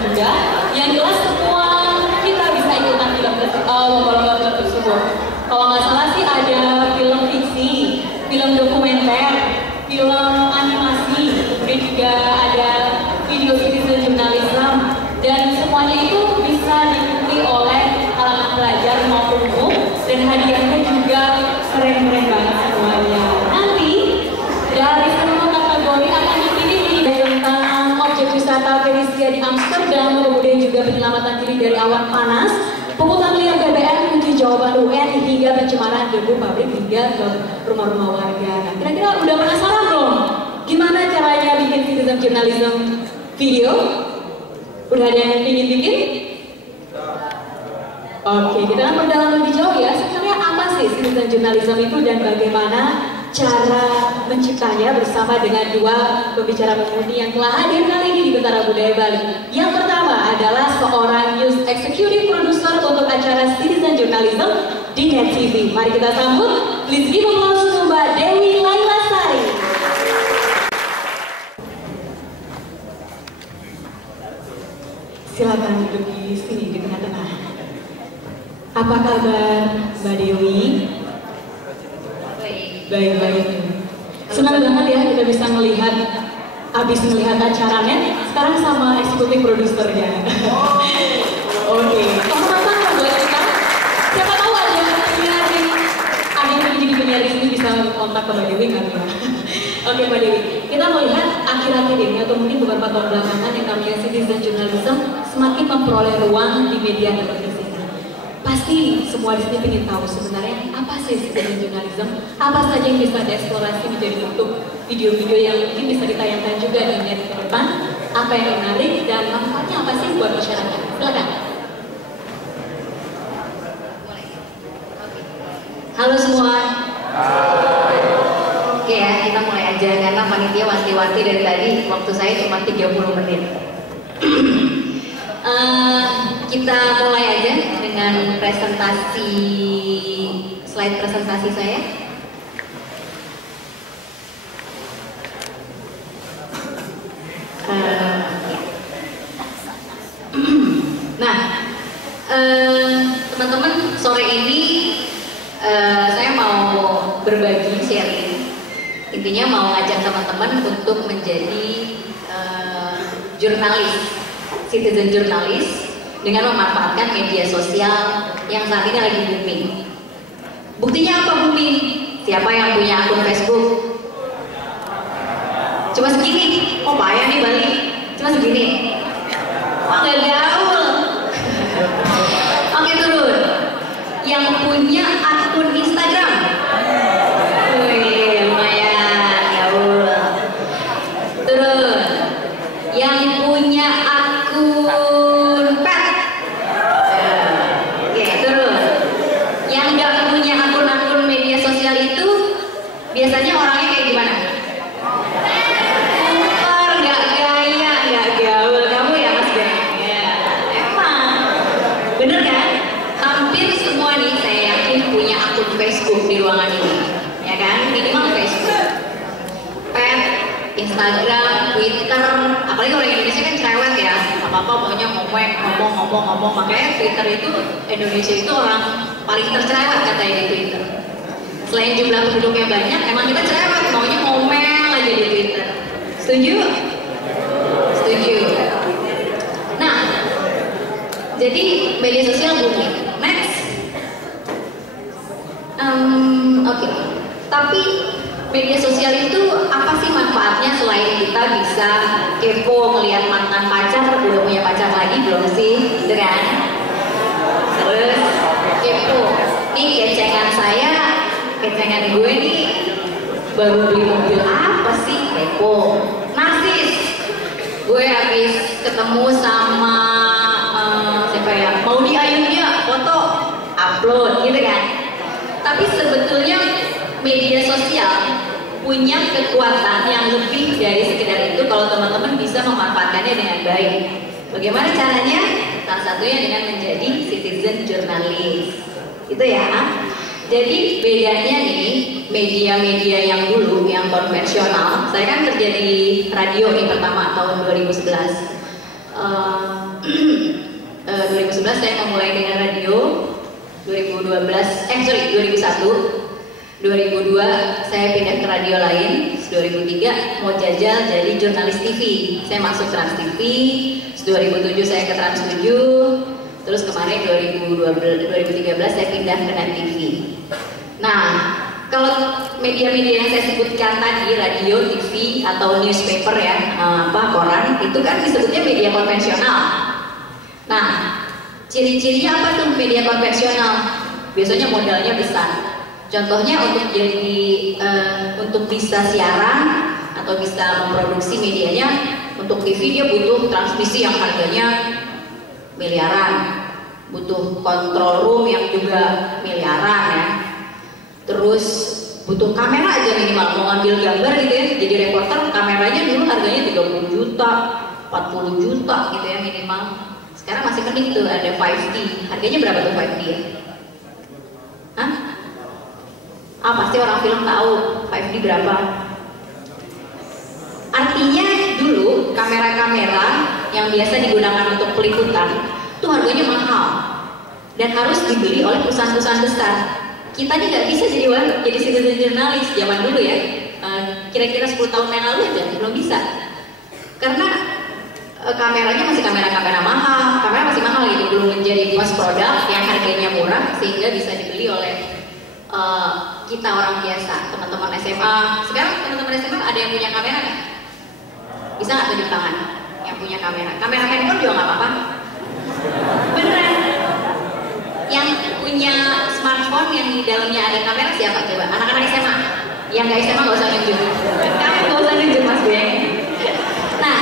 muda. Yang jelas semua kita bisa ikutan lomba-lomba film tersebut. Kalau nggak salah sih ada film fiksi, film dokumenter, film animasi, kemudian juga ada video citizen journalism, dan semuanya itu bisa diikuti oleh kalangan pelajar maupun umum, dan hadiahnya juga keren-keren banget semuanya. Nanti dari semua kategori akan dipilih tentang objek wisata Venezia di Amsterdam, kemudian juga penyelamatan diri dari awan panas, pungutan liar BBM, uji jawaban UN, hingga pencemaran debu pabrik hingga ke rumah-rumah warga. Nah, kira-kira udah penasaran belum? Gimana caranya bikin citizen journalism video? Udah ada yang ingin bikin? Oke, kita akan berdalam lebih jauh ya. Sebenarnya apa sih citizen journalism itu dan bagaimana cara menciptanya bersama dengan dua pembicara mumpuni yang telah hadir kali ini di Betara Budaya Bali. Yang pertama adalah seorang news executive producer untuk acara citizen journalism di Net TV. Mari kita sambut, please give applause to Mbak Dewi Lailasari. Silakan duduk di sini di tengah-tengah. Apa kabar Mbak Dewi? Baik-baik. Senang banget ya kita bisa melihat, habis melihat acara Net, sekarang sama eksekutif produsernya. Oke. Teman-teman buat kita, siapa tahu ada penyiar yang jadi penyiar di sini bisa kontak ke Mbak Dewi kan ya? Oke Mbak Dewi, kita melihat akhir-akhir ini atau mungkin beberapa tahun belakangan yang namanya citizen journalism semakin memperoleh ruang di media televisi. Pasti semua di sini ingin tahu sebenarnya apa sih citizen journalism, apa saja yang bisa dieksplorasi menjadi bentuk video-video yang mungkin bisa ditayangkan juga di Net ke depan, apa yang menarik dan manfaatnya apa sih buat masyarakat. Silakan. Halo semua. Oke ya, kita mulai aja karena panitia wanti-wanti dari tadi waktu saya cuma 30 menit. Kita mulai aja dengan presentasi, slide presentasi saya. Nah, teman-teman, sore ini saya mau berbagi sharing. Intinya mau ngajak teman-teman untuk menjadi jurnalis, citizen jurnalis, dengan memanfaatkan media sosial yang saat ini lagi booming. Buktinya apa booming? Siapa yang punya akun Facebook? Cuma segini. Oh payah nih Bali. Cuma segini. Wah nggak gaul. Oke turun. Yang punya akun Instagram. Wih lumayan gaul. Turun. Yang punya akun biasanya orangnya kayak gimana? Super, nggak gaya, nggak gaul. Kamu ya Mas Ben? Ya, emang. Bener kan? Hampir semua nih saya yakin punya akun Facebook di ruangan ini. Ya kan? Minimal Facebook. Pet, Instagram, Twitter. Apalagi orang Indonesia kan cerewet ya. Apa-apa maunya ngomong. Makanya Twitter itu, Indonesia itu orang paling tercerewet katanya di Twitter. Selain jumlah penduduknya banyak, emang kita cerewet, maunya ngomel aja di Twitter. Setuju? Setuju. Nah, jadi media sosial booming. Next. Oke. Tapi media sosial itu apa sih manfaatnya selain kita bisa kepo melihat mantan pacar, udah punya pacar lagi belum sih? Gitu kan? Terus kepo. Nih kecengan saya. Kecengan gue nih baru beli mobil apa sih? Kepo. Narsis. Gue habis ketemu sama siapa ya? Maudy Ayunda, foto upload gitu kan. Tapi sebetulnya media sosial punya kekuatan yang lebih dari sekedar itu kalau teman-teman bisa memanfaatkannya dengan baik. Bagaimana caranya? Salah satunya dengan menjadi citizen jurnalis. Itu ya. Jadi bedanya nih, media-media yang dulu, yang konvensional, saya kan kerja di radio nih pertama tahun 2011. 2011 saya memulai dengan radio. 2001. 2002 saya pindah ke radio lain. 2003 mau jajal jadi jurnalis TV. Saya masuk Trans TV. 2007 saya ke Trans 7. Terus kemarin 2013 saya pindah ke Net TV. Nah, kalau media-media yang saya sebutkan tadi, radio, TV, atau newspaper ya, koran, itu kan disebutnya media konvensional. Nah, ciri-cirinya apa tuh media konvensional? Biasanya modalnya besar. Contohnya untuk bisa siaran atau bisa memproduksi medianya, untuk TV dia butuh transmisi yang harganya miliaran, butuh control room yang juga miliaran ya. Terus butuh kamera aja minimal, mau ngambil gambar gitu ya, jadi reporter kameranya dulu harganya 30 juta, 40 juta gitu ya minimal. Sekarang masih mending tuh ada 5D. Harganya berapa tuh 5D ya? Hah? Pasti orang film tahu 5D berapa. Artinya dulu kamera-kamera yang biasa digunakan untuk peliputan itu harganya mahal dan harus dibeli oleh perusahaan-perusahaan besar. Kita nih nggak bisa jadi citizen jurnalis zaman dulu ya, kira-kira 10 tahun yang lalu aja belum bisa, karena kameranya masih kamera mahal, kamera masih mahal gitu, belum menjadi mass product yang harganya murah sehingga bisa dibeli oleh kita orang biasa, teman-teman SMA. Sekarang teman-teman SMA ada yang punya kamera nggak? Bisa nggak tunjuk tangan yang punya kamera? Kamera handphone juga nggak apa-apa. Beneran. Yang punya smartphone yang di dalamnya ada kamera siapa coba? Anak-anak SMA. Yang nggak SMA nggak usah nunjuk. Kamu nggak usah nunjuk Mas Beng. Nah,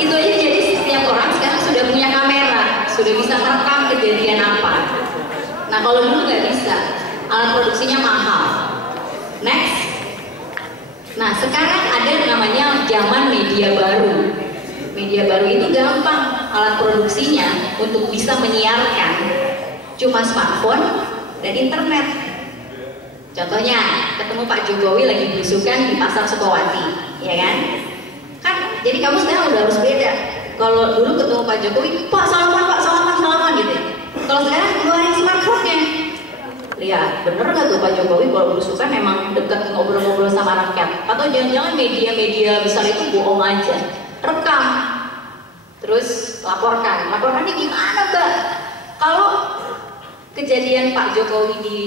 itu aja jadi setiap orang sekarang sudah punya kamera, sudah bisa merekam kejadian apa. Nah kalau dulu nggak bisa, alat produksinya mahal. Next. Nah sekarang ada namanya zaman media baru. Media baru itu gampang alat produksinya untuk bisa menyiarkan, cuma smartphone dan internet. Contohnya ketemu Pak Jokowi lagi belusukan di Pasar Sukawati, ya kan? Jadi kamu sekarang udah harus beda. Kalau dulu ketemu Pak Jokowi, Pak salaman gitu. Kalau sekarang keluarin smartphone-nya. Lihat, bener nggak tuh Pak Jokowi kalau belusukan memang dekat ngobrol-ngobrol sama rakyat? Atau jangan-jangan media-media besar itu bohong aja? Rekam, terus laporkan. Laporkannya gimana, Mbak? Kalau kejadian Pak Jokowi di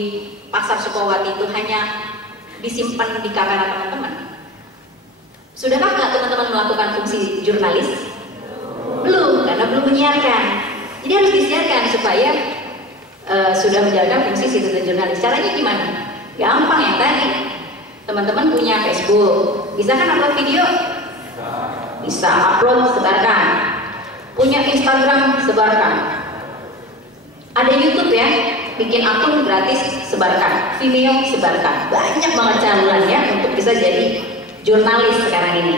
Pasar Sukawati itu hanya disimpan di kamera teman-teman, sudahkah nggak teman-teman melakukan fungsi jurnalis? Belum, karena belum menyiarkan. Jadi harus disiarkan supaya sudah menjalankan fungsi citizen jurnalis. Caranya gimana? Gampang ya tadi. Teman-teman punya Facebook, bisa kan upload video? Bisa upload, sebarkan. Punya Instagram, sebarkan. Ada YouTube ya, bikin akun gratis, sebarkan. Vimeo, sebarkan. Banyak banget caranya untuk bisa jadi jurnalis sekarang ini.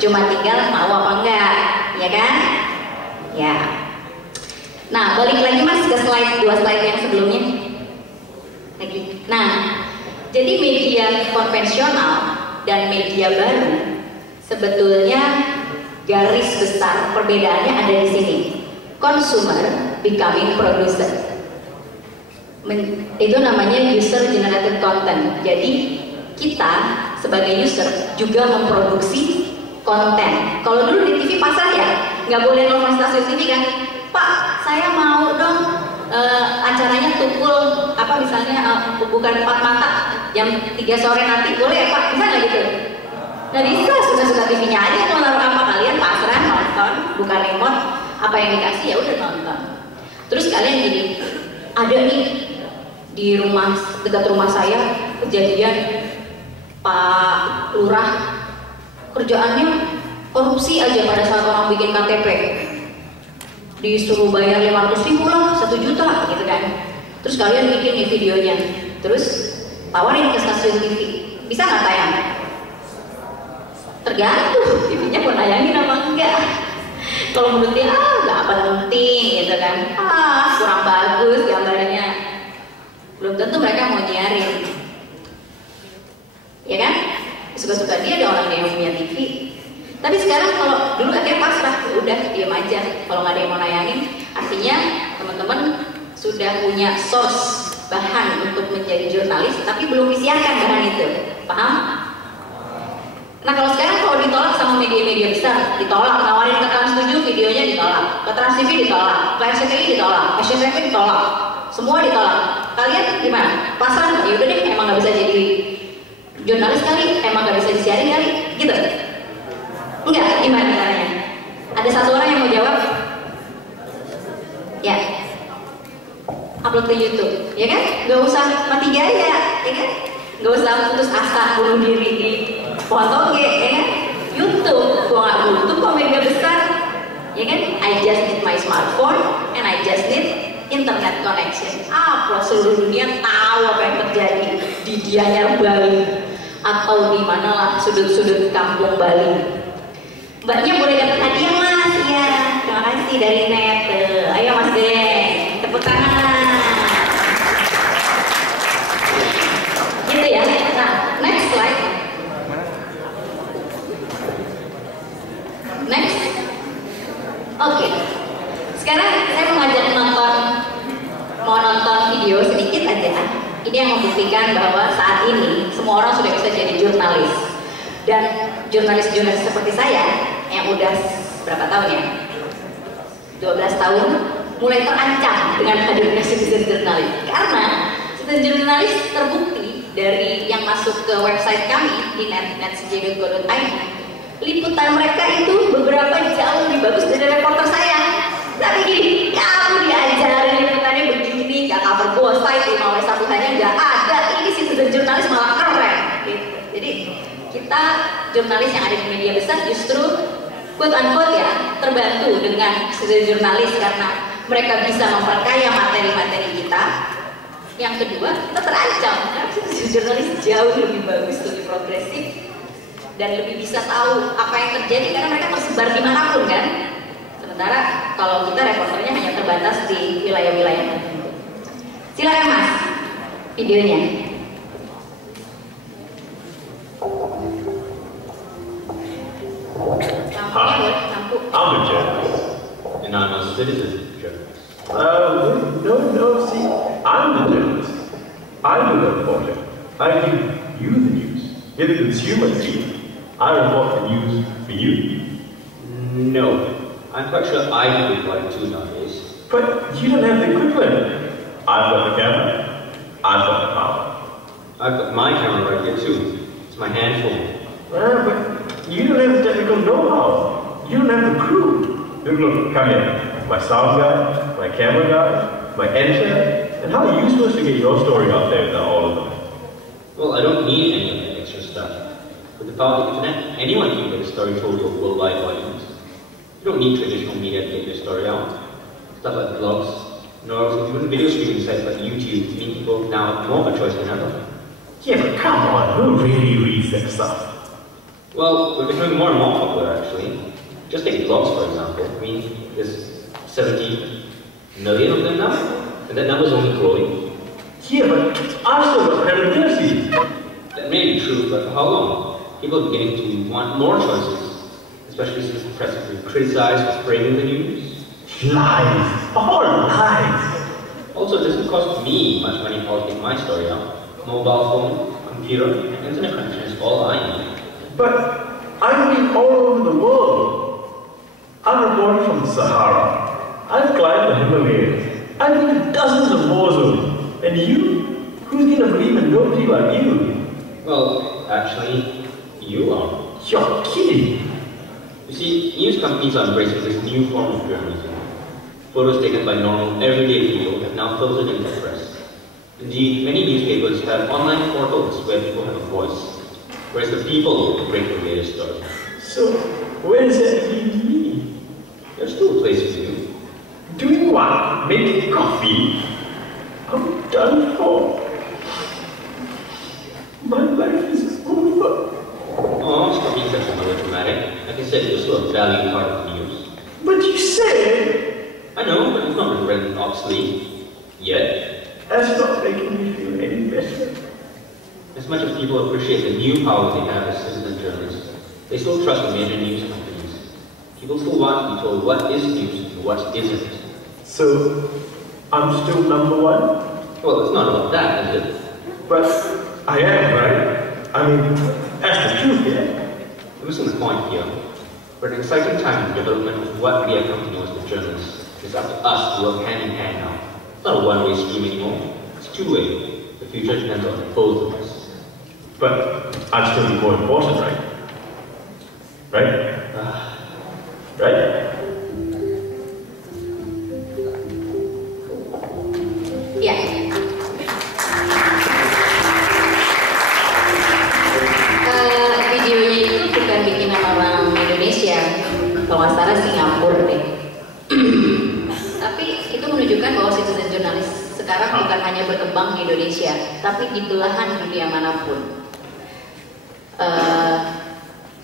Cuma tinggal mau apa enggak, ya kan? Ya. Nah, balik lagi Mas ke dua slide yang sebelumnya. Lagi. Nah, jadi media konvensional dan media baru sebetulnya garis besar perbedaannya ada di sini. Consumer becoming producer. Itu namanya user generated content. Jadi kita sebagai user juga memproduksi konten. Kalau dulu di TV pasar ya, nggak boleh nelfon stasiun TV kan, Pak, saya mau dong acaranya tukul apa misalnya bukan 4 mata jam 3 sore nanti, boleh ya Pak? Bisa nggak gitu? Nggak bisa, suka-suka TV-nya aja, mau naruh apa kalian pasrah nonton, buka remote, apa yang dikasih ya udah nonton. Terus kalian gini, ada nih di rumah dekat rumah saya kejadian Pak Lurah kerjaannya korupsi aja pada saat orang bikin KTP, disuruh bayar 500.000 lah, 1 juta gitu kan. Terus kalian bikin nih videonya, terus tawarin ke stasiun TV, bisa nggak tayang? Tergantung TV-nya mau tayangin apa enggak. Kalau menurut dia nggak penting gitu kan, kurang bagus gambarnya, belum tentu mereka mau nyiarin, ya kan? Suka-suka dia, ada orang yang punya TV. Tapi sekarang kalau dulu akhirnya pasrah, udah udah diam aja. Kalau nggak ada yang mau nayangin, artinya teman-teman sudah punya source bahan untuk menjadi jurnalis, tapi belum disiarkan bahan itu. Paham? Nah kalau sekarang kalau ditolak sama media-media besar, ditolak, nawarin ke Trans 7 videonya ditolak, ke Trans TV ditolak, ke RCTI ditolak, SCTV ditolak, semua ditolak. Kalian gimana? Pasrah? Ya udah deh, emang nggak bisa jadi jurnalis kali, emang nggak bisa disiarin kali, gitu? Enggak, gimana caranya? Ada satu orang yang mau jawab? Ya, upload ke YouTube, ya kan? Gak usah mati gaya, ya kan? Gak usah putus asa bunuh diri di pohon toge, ya kan? YouTube, gua gak butuh kok media besar, ya kan? I just need my smartphone and I just need internet connection. Upload, seluruh dunia tahu apa yang terjadi di Gianyar Bali atau di manalah sudut-sudut kampung Bali. Mbaknya boleh dapat hadiah mas, ya. Terima kasih dari Net. Ayo mas Geng, tepuk tangan. Gitu ya. Nah, next slide. Next. Oke. Sekarang saya mengajak mau nonton video sedikit aja. Ini yang membuktikan bahwa saat ini semua orang sudah bisa jadi jurnalis. Dan jurnalis-jurnalis seperti saya yang udah berapa tahun ya? 12 tahun mulai terancam dengan hadirnya citizen jurnalis. Karena citizen jurnalis terbukti dari yang masuk ke website kami di net.cj.go.id, liputan mereka itu beberapa jauh lebih bagus dari reporter saya. Tapi gini, kamu diajarin liputannya begini, gak cover both side, 5W1 hanya gak ada. Ini citizen jurnalis malah keren gitu. Jadi kita jurnalis yang ada di media besar justru quote unquote ya terbantu dengan citizen jurnalis karena mereka bisa memperkaya materi-materi kita. Yang kedua, kita terancam karena citizen jurnalis jauh lebih bagus, lebih progresif dan lebih bisa tahu apa yang terjadi karena mereka tersebar dimanapun kan. Sementara kalau kita reporternya hanya terbatas di wilayah-wilayah tertentu. Silakan mas, videonya. Hi, I'm a journalist, and I'm a citizen journalist. No, see, I'm the journalist. I'm the reporter. I give you the news. You're the consumer, see. I report the news for you. No, I'm quite sure I can report it too nowadays. But you don't have the equipment. I've got the camera. I've got the power. I've got my camera right here too. It's my handphone. But you don't have the technical know-how. You don't have the crew. Look, come here. My sound guy, my camera guy, my editor. And how are you supposed to get your story out there without all of them? Well, I don't need any of that extra stuff. With the power of the internet, anyone can get a story told to a worldwide audience. You don't need traditional media to get your story out. Stuff like blogs, nor even video streaming sites like YouTube mean people now have more of a choice than ever. Yeah, but come on, who really reads that stuff? Well, we're becoming more and more popular, actually. Just take blogs, for example. I mean, there's 70 million of them now, and that number's only growing. Yeah, but I've still got credibility. That may be true, but for how long? People are beginning to want more choices, especially since the press has been criticized for spreading the news. Lies! All lies! Also, it doesn't cost me much money to get my story out. Mobile phone, computer, and internet connection is all I need. But I've been all over the world. I'm reporting from the Sahara. I've climbed the Himalayas. I've been to dozens of war zones. And you? Who's gonna believe in nobody like you? Well, actually, you are. You're kidding. You see, news companies are embracing this new form of journalism. Photos taken by normal, everyday people have now filtered into the press. Indeed, many newspapers have online portals where people have a voice, whereas the people break the latest story. So, where does that leave me? There's still a place for you. Doing what? Making coffee? I'm done for. My life is over. Oh, stop being such a melodramatic. Like I said, you're still a valued part of the news. But you said... I know, but it's not been rendered obsolete. Yet. That's not making me feel any better. As much as people appreciate the new power they have as citizen journalists, they still trust the major news companies. People still want to be told what is news and what isn't. So, I'm still number one? Well, it's not about that, is it? But I am, right? I mean, that's the truth, yeah? Listen to the point here. For an exciting time in the development of what we are coming to know as the journalists, it's up to us to work hand in hand now. It's not a one-way stream anymore. It's two-way. The future depends on both of us. But I'd still be more important, right? Right? Right? Ya. Videonya itu bukan bikinan orang Indonesia, kalau nggak salah Singapura deh. Tapi itu menunjukkan bahwa citizen jurnalis sekarang bukan hanya berkembang di Indonesia, tapi di belahan dunia manapun.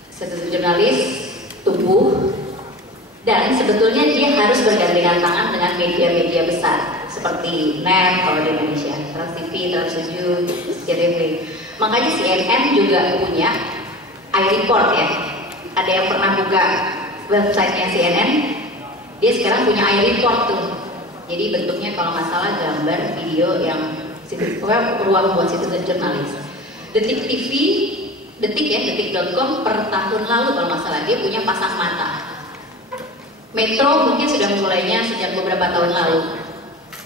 Citizen jurnalis tumbuh dan sebetulnya dia harus bergandengan tangan dengan media-media besar seperti net kalau di Indonesia, Trans TV, Trans 7, SCTV. Makanya CNN juga punya iReport ya. Ada yang pernah buka websitenya CNN? Dia sekarang punya iReport tuh. Jadi bentuknya kalau nggak salah gambar, video yang ruang buat citizen jurnalis. Detik TV, Detik ya, detik.com per tahun lalu kalau nggak salah dia punya pasang mata. Metro mungkin sudah mulainya sejak beberapa tahun lalu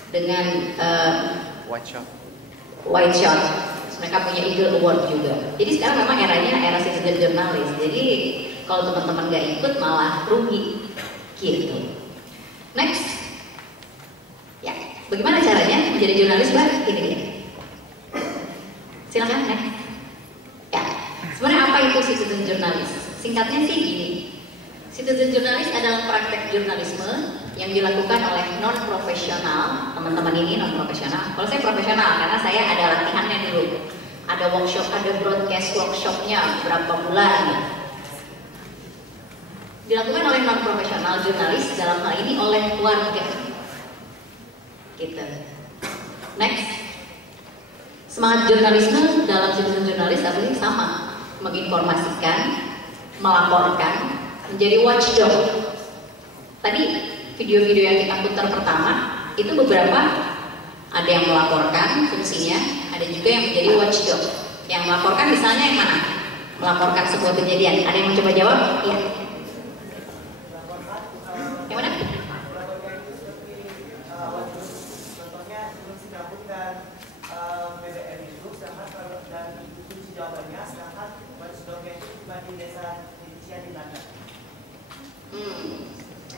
dengan White Shot. Mereka punya Eagle Award juga. Jadi sekarang memang eranya era citizen jurnalis. Jadi kalau teman-teman nggak ikut malah rugi gitu. Next, ya bagaimana caranya menjadi jurnalis Mbak? Ini dia. Silakan next. Ya, sebenarnya apa itu citizen jurnalis? Singkatnya sih gini. Citizen jurnalis adalah praktek jurnalisme yang dilakukan oleh non-profesional. Teman-teman ini non-profesional. Kalau saya profesional karena saya ada latihannya dulu. Ada workshop, ada broadcast workshopnya berapa bulan. Dilakukan oleh non-profesional jurnalis dalam hal ini oleh warga. Gitu. Next. Semangat jurnalisme dalam citizen jurnalis adalah sama. Menginformasikan, melaporkan, menjadi watchdog. Tadi video-video yang kita putar pertama itu beberapa ada yang melaporkan fungsinya, ada juga yang menjadi watchdog. Yang melaporkan misalnya yang mana? Melaporkan sebuah kejadian. Ada yang mau coba jawab? Iya. Yang mana? Contohnya Singapura dan BBM itu sangat dan kunci jawabannya sangat watchdognya itu cuma di desa Indonesia di Belanda.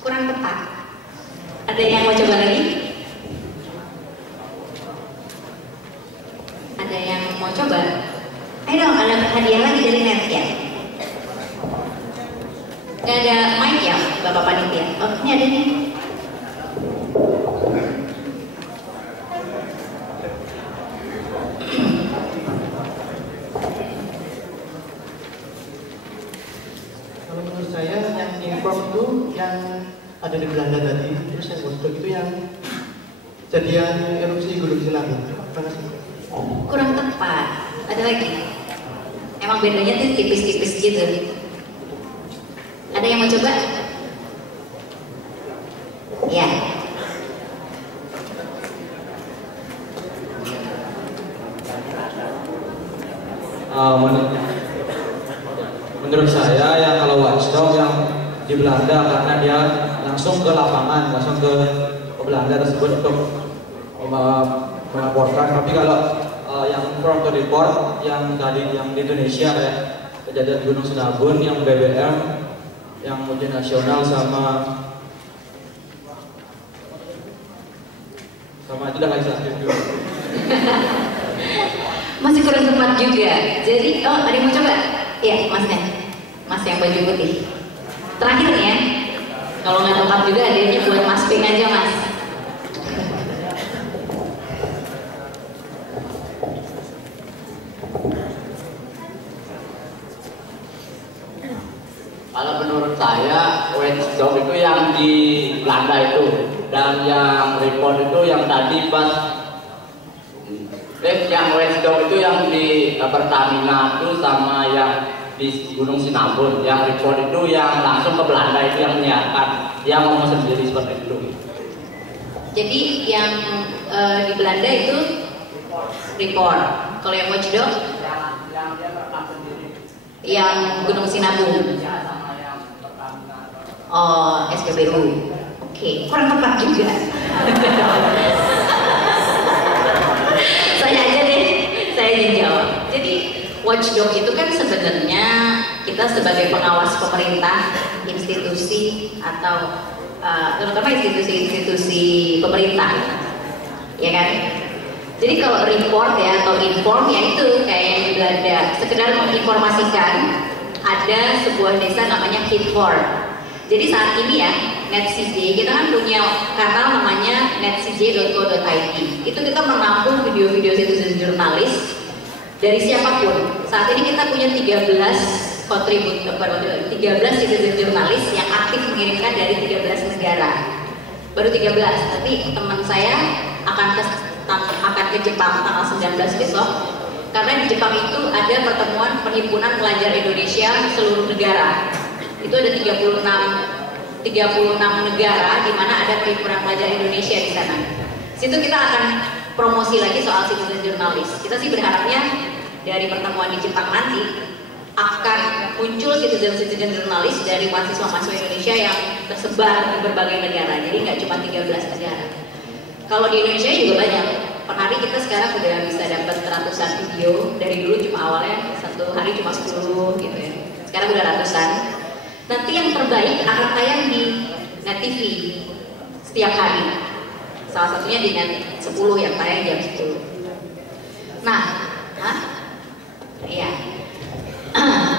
Kurang tepat. Ada yang mau coba lagi? Ada yang mau coba? Ayo dong, ada hadiah lagi dari net ya. Gak ada mic ya, Bapak Panitia? Oh, ini ada nih. Kalau menurut saya yang inform itu yang ada di Belanda tadi, terus yang watchdog itu yang kejadian erupsi Gunung Sinabung. Kurang tepat. Ada lagi? Emang bedanya tuh tipis-tipis gitu. Ada yang mau coba? Ya. Menurut saya yang kalau watchdog yang di Belanda karena dia langsung ke lapangan, langsung ke Belanda tersebut untuk melaporkan. Tapi kalau yang from the report yang tadi yang di Indonesia kayak kejadian Gunung Sinabung, yang BBM, yang multinasional sama itu udah lagi juga. Masih kurang tepat juga. Jadi, ada yang mau coba? Iya, masnya. Mas yang baju putih. Terakhir nih ya. Kalau nggak tepat juga hadiahnya buat Mas Pink aja, Mas. Kalau menurut saya, watchdog itu yang di Belanda itu, dan yang report itu yang tadi pas. Yang watchdog itu yang di Pertamina itu sama yang di Gunung Sinabung. Yang report itu yang langsung ke Belanda itu yang menyiarkan, yang ngomong sendiri seperti itu. Jadi yang di Belanda itu report. Kalau yang watchdog Yang dia rekam sendiri. yang Gunung Sinabung. Oh, SPBU. Oke, kurang tepat juga. Saya aja deh, saya yang jawab. Jadi watchdog itu kan sebenarnya kita sebagai pengawas pemerintah, institusi atau terutama institusi-institusi pemerintah, ya kan? Jadi kalau report ya atau inform ya itu kayak yang di Belanda, sekedar menginformasikan ada sebuah desa namanya Hitford. Jadi saat ini ya NetCJ kita kan punya kanal namanya netcj.co.id. Itu kita menampung video-video citizen jurnalis dari siapapun. Saat ini kita punya 13 citizen jurnalis yang aktif mengirimkan dari 13 negara. Baru 13, tapi teman saya akan ke Jepang tanggal 19 besok. Karena di Jepang itu ada pertemuan perhimpunan pelajar Indonesia seluruh negara. Itu ada 36 negara di mana ada perhimpunan pelajar Indonesia di sana. Situ kita akan promosi lagi soal citizen jurnalis. Kita sih berharapnya dari pertemuan di Jepang nanti akan muncul citizen jurnalis dari mahasiswa-mahasiswa Indonesia yang tersebar di berbagai negara. Jadi nggak cuma 13 negara. Kalau di Indonesia juga banyak. Per hari kita sekarang udah bisa dapat ratusan video. Dari dulu cuma awalnya satu hari cuma 10 gitu ya. Sekarang udah ratusan. Nanti yang terbaik akan tayang di Net TV setiap hari. Salah satunya di Net 10 yang tayang jam 10. Nah, iya.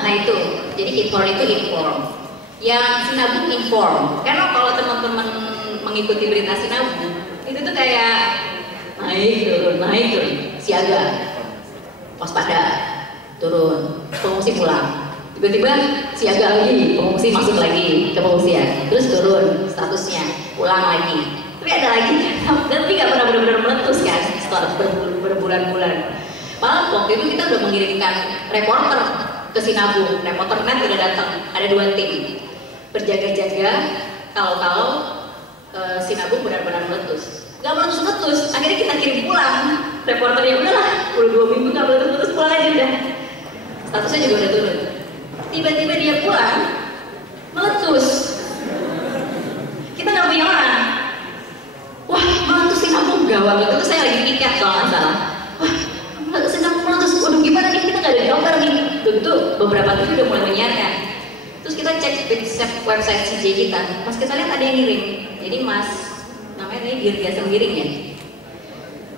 Nah itu, jadi Hitford itu inform. Yang Sinabung inform. Karena kalau teman-teman mengikuti berita Sinabung, itu tuh kayak naik turun, siaga, waspada, turun, pengungsi pulang. Tiba-tiba siaga lagi, pengungsi masuk lagi ke pengungsian, terus turun statusnya, pulang lagi. Tapi ada lagi, tapi nggak pernah benar-benar meletus kan setelah berbulan-bulan. Malah waktu itu kita udah mengirimkan reporter ke Sinabung, reporter net udah datang, ada 2 tim berjaga-jaga kalau Sinabung benar-benar meletus. Gak meletus-meletus, akhirnya kita kirim pulang reporternya, udahlah, udah 2 minggu gak meletus-meletus, pulang aja udah. Statusnya juga udah turun. Tiba-tiba dia pulang, meletus. Kita nggak punya orang. Wah, meletus Sinabung gawat. Itu saya lagi piket kalau nggak salah. Wah, Sinabung meletus. Waduh, gimana nih? Kita nggak ada gambar nih. Begitu beberapa TV udah mulai menyiarkan. Terus kita cek website CJ kita. Pas kita lihat ada yang ngirim. Jadi Mas, namanya ini Dirga Sembiring ya.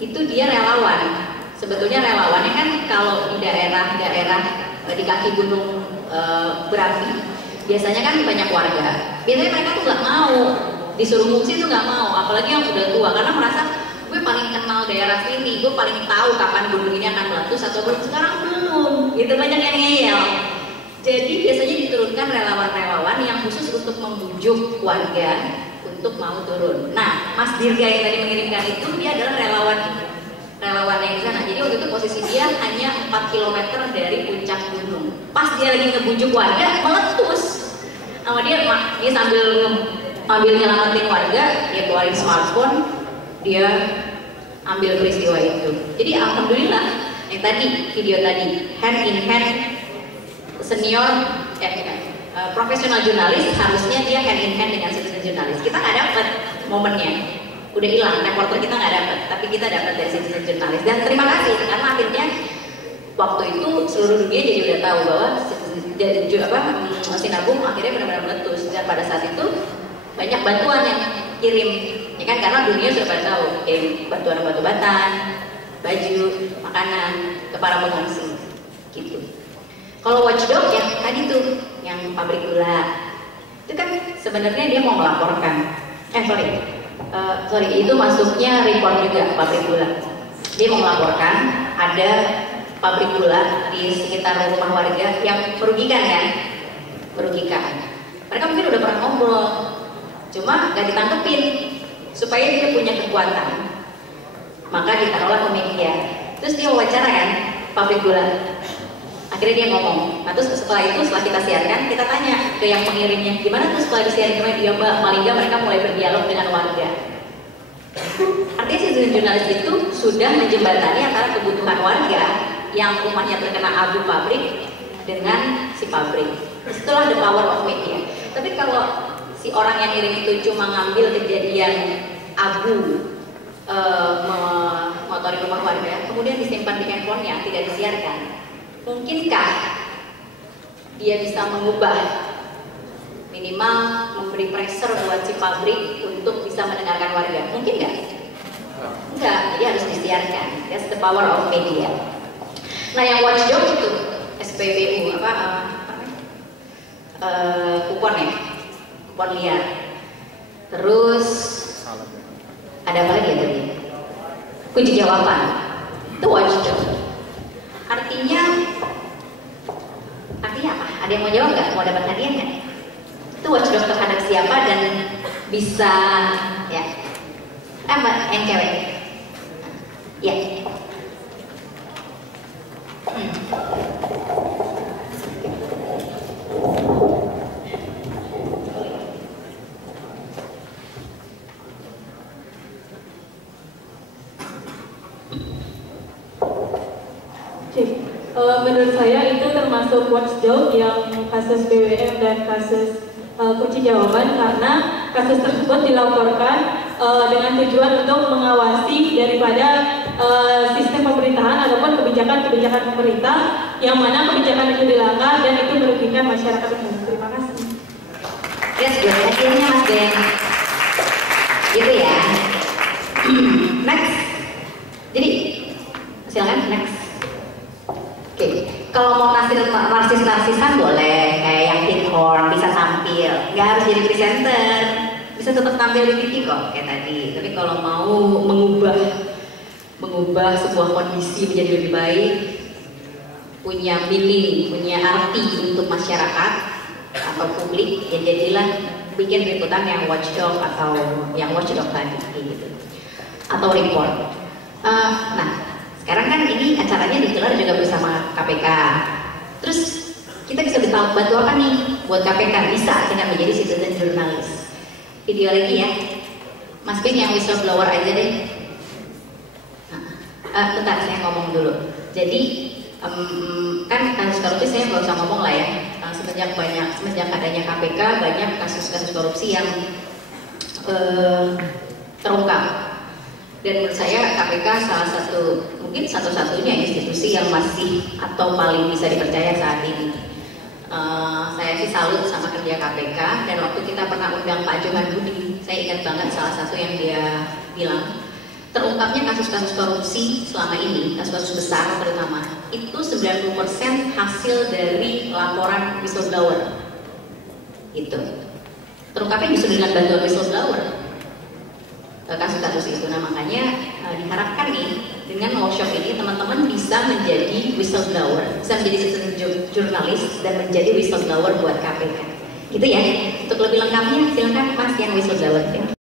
Itu dia relawan. Sebetulnya relawannya kan kalau di daerah-daerah di kaki gunung berapi, biasanya kan banyak warga. Biasanya mereka tuh nggak mau disuruh ngungsi, tuh nggak mau, apalagi yang udah tua, karena merasa gue paling kenal daerah sini, gue paling tahu kapan gunung ini akan meletus atau belum. Sekarang belum, gitu, banyak yang ngeyel. Jadi biasanya diturunkan relawan-relawan yang khusus untuk membujuk warga untuk mau turun. Nah, Mas Dirga yang tadi mengirimkan itu, dia adalah relawan yang di sana. Jadi waktu itu posisi dia hanya 4 km dari puncak gunung. Pas dia lagi ngebujuk warga, meletus. Sama dia sambil nyelamatin warga, dia keluarin smartphone, dia ambil peristiwa itu. Jadi alhamdulillah, yang tadi video tadi, hand in hand senior profesional jurnalis, harusnya dia hand in hand dengan citizen jurnalis. Kita nggak dapat momennya. Udah hilang, reporter kita nggak dapat, tapi kita dapat dari citizen jurnalis. Dan terima kasih karena akhirnya waktu itu seluruh dunia jadi udah tahu bahwa Sinabung akhirnya benar-benar meletus. Dan pada saat itu banyak bantuan yang kirim, ya kan, karena dunia sudah pada tahu, bantuan obat-obatan, baju, makanan ke para pengungsi, gitu. Kalau watchdog yang tadi tuh, yang pabrik gula, itu kan sebenarnya dia mau melaporkan, itu masuknya report juga pabrik gula. Dia mau melaporkan ada pabrik gula di sekitar rumah warga yang merugikan kan? Merugikan. Mereka mungkin udah pernah ngobrol, cuma gak ditangkepin supaya dia punya kekuatan. Maka ditaruhlah ke media. Terus dia wawancara kan pabrik gula. Akhirnya dia ngomong. Nah terus setelah itu, setelah kita siarkan, kita tanya ke yang pengirimnya, gimana tuh setelah disiarin ke media, Mbak? Paling nggak mereka mulai berdialog dengan warga. Artinya citizen jurnalis itu sudah menjembatani antara kebutuhan warga yang rumahnya terkena abu pabrik dengan si pabrik. Itulah the power of media. Tapi kalau si orang yang ngirim itu cuma ngambil kejadian abu mengotori rumah warga, kemudian disimpan di handphonenya, tidak disiarkan, mungkinkah dia bisa mengubah, minimal memberi pressure buat si pabrik untuk bisa mendengarkan warga? Mungkin nggak? Enggak, jadi harus disiarkan. That's the power of media. Nah yang watchdog itu SPBU kupon ya, kupon liar. Terus ada apa lagi ya tadi? Kunci jawaban. Itu watchdog. Artinya apa? Ada yang mau jawab nggak? Mau dapat hadiah nggak? Itu watchdog terhadap siapa dan bisa ya? Mbak yang cewek. Ya. Menurut saya itu termasuk watchdog yang kasus BWM dan kasus kunci jawaban, karena kasus tersebut dilaporkan dengan tujuan untuk mengawasi daripada sistem pemerintahan ataupun kebijakan-kebijakan pemerintah yang mana kebijakan itu dilanggar dan itu merugikan masyarakat umum. Terima kasih. Yes, good. Akhirnya Mas Ben. Gitu ya. Next. Jadi silakan next. Oke, kalau mau narsis-narsisan boleh, kayak yang Tin Horn bisa tampil, nggak harus jadi presenter, bisa tetap tampil di TV kok kayak tadi. Tapi kalau mau mengubah sebuah kondisi menjadi lebih baik, punya meaning, punya arti untuk masyarakat atau publik, ya jadilah bikin liputan yang watchdog atau yang watchdog tadi gitu, atau report. Nah. Sekarang kan ini acaranya digelar juga bersama KPK. Terus kita bisa bantu apa nih buat KPK bisa dengan menjadi citizen jurnalis? Video lagi ya, Mas Ben yang whistleblower aja deh. Bentar saya ngomong dulu. Jadi kan kasus korupsi saya nggak usah ngomong lah ya. Semenjak adanya KPK banyak kasus-kasus korupsi yang terungkap. Dan menurut saya KPK salah satu, mungkin satu-satunya institusi yang masih atau paling bisa dipercaya saat ini. Saya sih salut sama kerja KPK, dan waktu kita pernah undang Pak Johan Budi, saya ingat banget salah satu yang dia bilang, terungkapnya kasus-kasus korupsi selama ini, kasus-kasus besar terutama, itu 90% hasil dari laporan whistleblower. Itu terungkapnya justru dengan bantuan whistleblower. Kasus-kasus itu. Nah makanya diharapkan nih dengan workshop ini teman-teman bisa menjadi whistleblower, bisa menjadi citizen jurnalis dan menjadi whistleblower buat KPK. Gitu ya. Untuk lebih lengkapnya silakan Mas yang whistleblower.